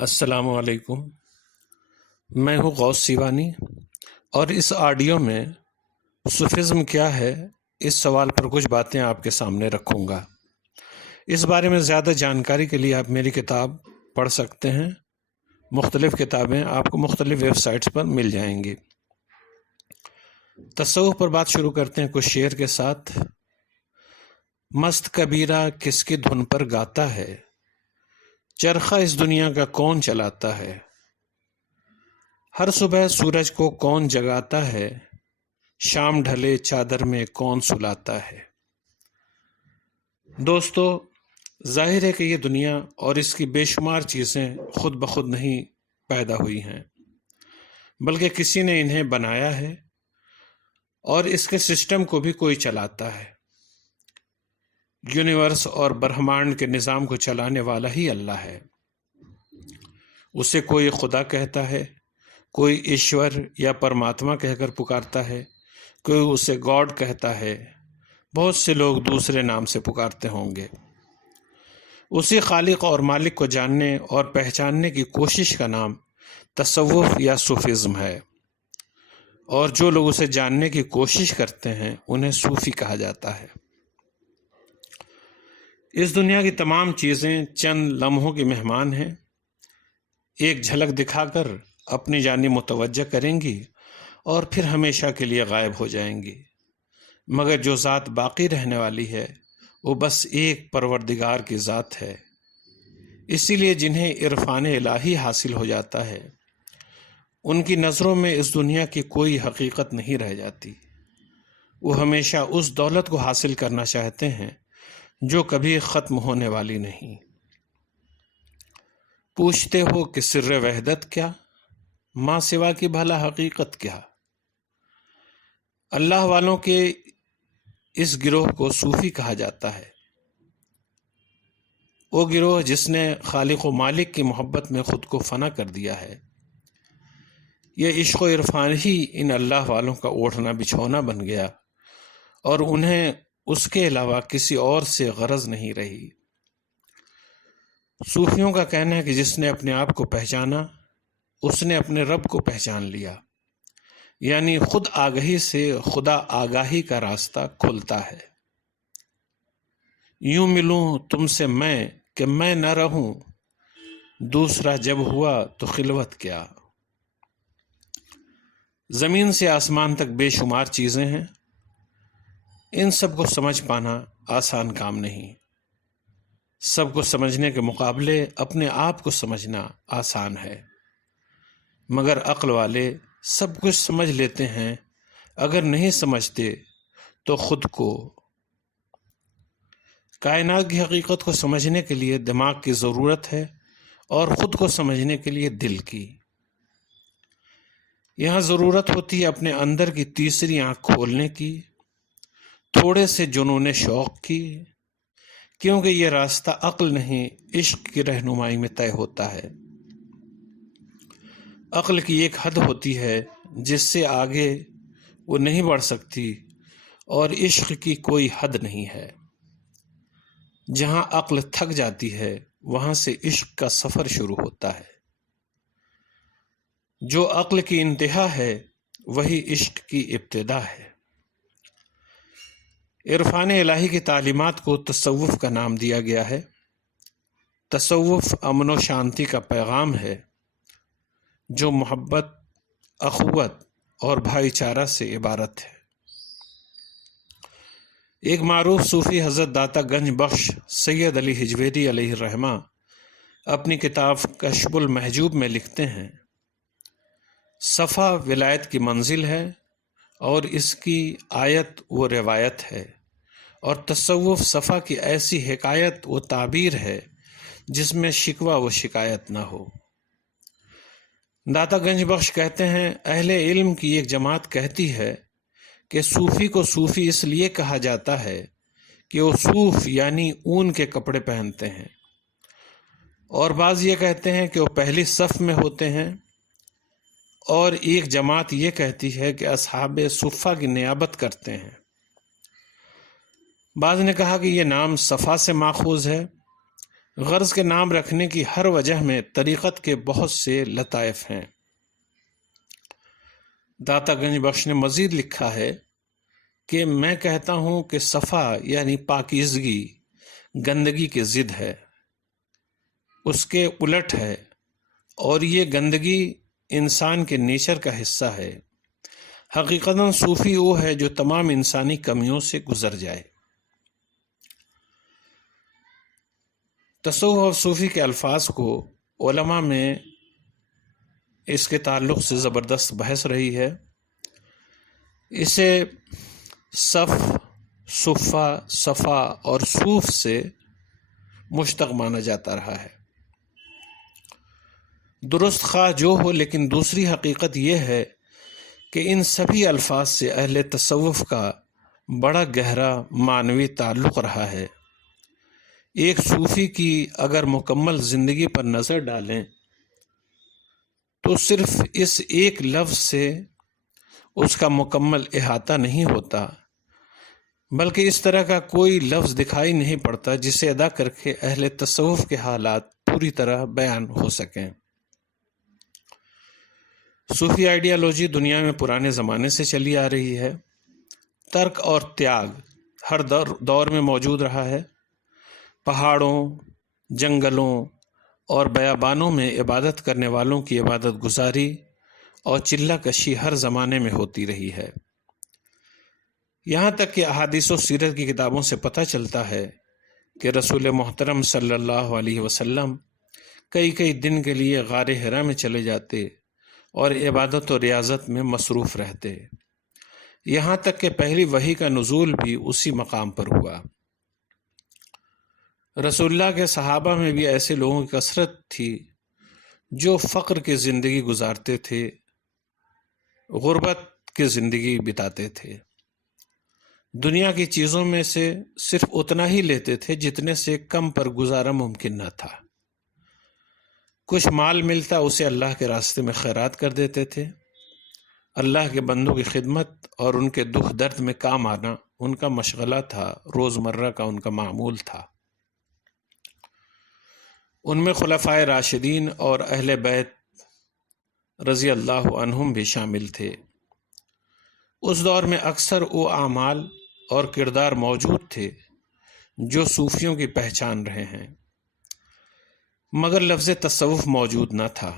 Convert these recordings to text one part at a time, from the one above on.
السلام علیکم، میں ہوں غوث سیوانی اور اس آڈیو میں صوفیزم کیا ہے اس سوال پر کچھ باتیں آپ کے سامنے رکھوں گا۔ اس بارے میں زیادہ جانکاری کے لیے آپ میری کتاب پڑھ سکتے ہیں۔ مختلف کتابیں آپ کو مختلف ویب سائٹس پر مل جائیں گی۔ تصوف پر بات شروع کرتے ہیں کچھ شعر کے ساتھ۔ مست کبیرہ کس کی دھن پر گاتا ہے، چرخہ اس دنیا کا کون چلاتا ہے، ہر صبح سورج کو کون جگاتا ہے، شام ڈھلے چادر میں کون سلاتا ہے۔ دوستو، ظاہر ہے کہ یہ دنیا اور اس کی بے شمار چیزیں خود بخود نہیں پیدا ہوئی ہیں، بلکہ کسی نے انہیں بنایا ہے اور اس کے سسٹم کو بھی کوئی چلاتا ہے۔ یونیورس اور برہمانڈ کے نظام کو چلانے والا ہی اللہ ہے۔ اسے کوئی خدا کہتا ہے، کوئی ایشور یا پرماتما کہہ کر پکارتا ہے، کوئی اسے گاڈ کہتا ہے، بہت سے لوگ دوسرے نام سے پکارتے ہوں گے۔ اسی خالق اور مالک کو جاننے اور پہچاننے کی کوشش کا نام تصوف یا صوفیزم ہے، اور جو لوگ اسے جاننے کی کوشش کرتے ہیں انہیں صوفی کہا جاتا ہے۔ اس دنیا کی تمام چیزیں چند لمحوں کی مہمان ہیں، ایک جھلک دکھا کر اپنی جانب متوجہ کریں گی اور پھر ہمیشہ کے لیے غائب ہو جائیں گی، مگر جو ذات باقی رہنے والی ہے وہ بس ایک پروردگار کی ذات ہے۔ اسی لیے جنہیں عرفان الہی حاصل ہو جاتا ہے ان کی نظروں میں اس دنیا کی کوئی حقیقت نہیں رہ جاتی۔ وہ ہمیشہ اس دولت کو حاصل کرنا چاہتے ہیں جو کبھی ختم ہونے والی نہیں۔ پوچھتے ہو کہ سر وحدت کیا، ماں سوا کی بھلا حقیقت کیا۔ اللہ والوں کے اس گروہ کو صوفی کہا جاتا ہے۔ وہ گروہ جس نے خالق و مالک کی محبت میں خود کو فنا کر دیا ہے۔ یہ عشق و عرفان ہی ان اللہ والوں کا اوڑھنا بچھونا بن گیا اور انہیں اس کے علاوہ کسی اور سے غرض نہیں رہی۔ صوفیوں کا کہنا ہے کہ جس نے اپنے آپ کو پہچانا اس نے اپنے رب کو پہچان لیا، یعنی خود آگاہی سے خدا آگاہی کا راستہ کھلتا ہے۔ یوں ملوں تم سے میں کہ میں نہ رہوں، دوسرا جب ہوا تو خلوت کیا۔ زمین سے آسمان تک بے شمار چیزیں ہیں، ان سب کو سمجھ پانا آسان کام نہیں۔ سب کو سمجھنے کے مقابلے اپنے آپ کو سمجھنا آسان ہے، مگر عقل والے سب کچھ سمجھ لیتے ہیں، اگر نہیں سمجھتے تو خود کو۔ کائنات کی حقیقت کو سمجھنے کے لیے دماغ کی ضرورت ہے اور خود کو سمجھنے کے لیے دل کی۔ یہاں ضرورت ہوتی ہے اپنے اندر کی تیسری آنکھ کھولنے کی، تھوڑے سے جنون شوق کی، کیونکہ یہ راستہ عقل نہیں عشق کی رہنمائی میں طے ہوتا ہے۔ عقل کی ایک حد ہوتی ہے جس سے آگے وہ نہیں بڑھ سکتی، اور عشق کی کوئی حد نہیں ہے۔ جہاں عقل تھک جاتی ہے وہاں سے عشق کا سفر شروع ہوتا ہے۔ جو عقل کی انتہا ہے وہی عشق کی ابتدا ہے۔ عرفان الہی کی تعلیمات کو تصوف کا نام دیا گیا ہے۔ تصوف امن و شانتی کا پیغام ہے جو محبت، اخوت اور بھائی چارہ سے عبارت ہے۔ ایک معروف صوفی حضرت داتا گنج بخش سید علی حجویری علیہ الرحمہ اپنی کتاب کشف المحجوب میں لکھتے ہیں، صفا ولایت کی منزل ہے اور اس کی آیت و روایت ہے، اور تصوف صفا کی ایسی حکایت و تعبیر ہے جس میں شکوہ و شکایت نہ ہو۔ داتا گنج بخش کہتے ہیں، اہل علم کی ایک جماعت کہتی ہے کہ صوفی کو صوفی اس لیے کہا جاتا ہے کہ وہ صوف یعنی اون کے کپڑے پہنتے ہیں، اور بعض یہ کہتے ہیں کہ وہ پہلی صف میں ہوتے ہیں، اور ایک جماعت یہ کہتی ہے کہ اصحاب صفہ کی نیابت کرتے ہیں۔ بعض نے کہا کہ یہ نام صفا سے ماخوذ ہے، غرض کے نام رکھنے کی ہر وجہ میں طریقت کے بہت سے لطائف ہیں۔ داتا گنج بخش نے مزید لکھا ہے کہ میں کہتا ہوں کہ صفا یعنی پاکیزگی گندگی کی ضد ہے، اس کے الٹ ہے، اور یہ گندگی انسان کے نیچر کا حصہ ہے۔ حقیقتاً صوفی وہ ہے جو تمام انسانی کمیوں سے گزر جائے۔ تصوف اور صوفی کے الفاظ کو علماء میں اس کے تعلق سے زبردست بحث رہی ہے۔ اسے صف، صفا، صفا اور صوف سے مشتق مانا جاتا رہا ہے۔ درست خواہ جو ہو، لیکن دوسری حقیقت یہ ہے کہ ان سبھی الفاظ سے اہل تصوف کا بڑا گہرا معنوی تعلق رہا ہے۔ ایک صوفی کی اگر مکمل زندگی پر نظر ڈالیں تو صرف اس ایک لفظ سے اس کا مکمل احاطہ نہیں ہوتا، بلکہ اس طرح کا کوئی لفظ دکھائی نہیں پڑتا جسے ادا کر کے اہل تصوف کے حالات پوری طرح بیان ہو سکیں۔ صوفی آئیڈیالوجی دنیا میں پرانے زمانے سے چلی آ رہی ہے۔ ترک اور تیاگ ہر دور میں موجود رہا ہے۔ پہاڑوں، جنگلوں اور بیابانوں میں عبادت کرنے والوں کی عبادت گزاری اور چلہ کشی ہر زمانے میں ہوتی رہی ہے۔ یہاں تک کہ احادیث و سیرت کی کتابوں سے پتہ چلتا ہے کہ رسول محترم صلی اللہ علیہ وسلم کئی دن کے لیے غار حرا میں چلے جاتے اور عبادت و ریاضت میں مصروف رہتے، یہاں تک کہ پہلی وحی کا نزول بھی اسی مقام پر ہوا۔ رسول اللہ کے صحابہ میں بھی ایسے لوگوں کی کثرت تھی جو فقر کی زندگی گزارتے تھے، غربت کی زندگی بتاتے تھے، دنیا کی چیزوں میں سے صرف اتنا ہی لیتے تھے جتنے سے کم پر گزارا ممکن نہ تھا۔ کچھ مال ملتا اسے اللہ کے راستے میں خیرات کر دیتے تھے۔ اللہ کے بندوں کی خدمت اور ان کے دکھ درد میں کام آنا ان کا مشغلہ تھا، روزمرہ کا ان کا معمول تھا۔ ان میں خلفائے راشدین اور اہل بیت رضی اللہ عنہم بھی شامل تھے۔ اس دور میں اکثر وہ اعمال اور کردار موجود تھے جو صوفیوں کی پہچان رہے ہیں، مگر لفظ تصوف موجود نہ تھا۔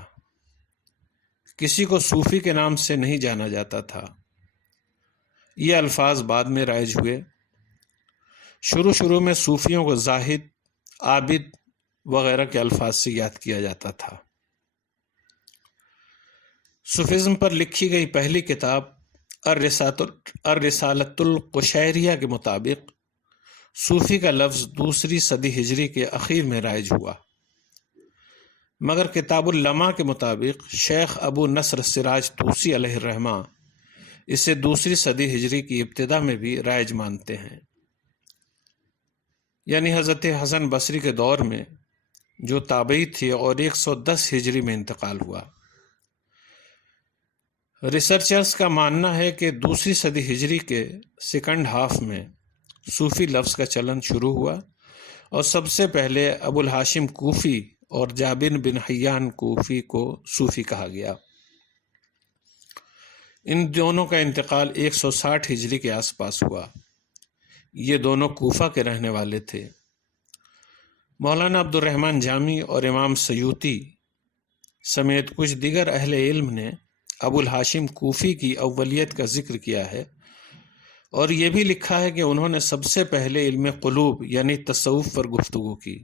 کسی کو صوفی کے نام سے نہیں جانا جاتا تھا۔ یہ الفاظ بعد میں رائج ہوئے۔ شروع میں صوفیوں کو زاہد، عابد وغیرہ کے الفاظ سے یاد کیا جاتا تھا۔ صوفیزم پر لکھی گئی پہلی کتاب الرسالۃ القشیریہ کے مطابق صوفی کا لفظ 2 صدی ہجری کے اخیر میں رائج ہوا، مگر کتاب اللمع کے مطابق شیخ ابو نصر سراج طوسی علیہ الرحمہ اسے 2 صدی ہجری کی ابتدا میں بھی رائج مانتے ہیں، یعنی حضرت حسن بصری کے دور میں جو تابعی تھے اور 110 ہجری میں انتقال ہوا۔ ریسرچرز کا ماننا ہے کہ 2 صدی ہجری کے سیکنڈ ہاف میں صوفی لفظ کا چلن شروع ہوا اور سب سے پہلے ابو الہاشم کوفی اور جابر بن حیان کوفی کو صوفی کہا گیا۔ ان دونوں کا انتقال 160 ہجری کے آس پاس ہوا۔ یہ دونوں کوفہ کے رہنے والے تھے۔ مولانا عبد الرحمن جامی اور امام سیوطی سمیت کچھ دیگر اہل علم نے ابو الہاشم کوفی کی اولیت کا ذکر کیا ہے اور یہ بھی لکھا ہے کہ انہوں نے سب سے پہلے علم قلوب یعنی تصوف پر گفتگو کی۔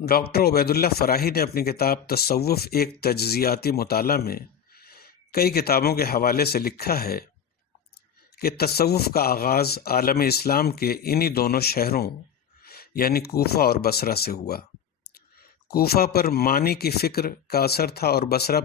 ڈاکٹر عبید اللہ فراہی نے اپنی کتاب تصوف ایک تجزیاتی مطالعہ میں کئی کتابوں کے حوالے سے لکھا ہے کہ تصوف کا آغاز عالم اسلام کے انہی دونوں شہروں یعنی کوفہ اور بصرہ سے ہوا۔ کوفہ پر معنی کی فکر کا اثر تھا اور بصرہ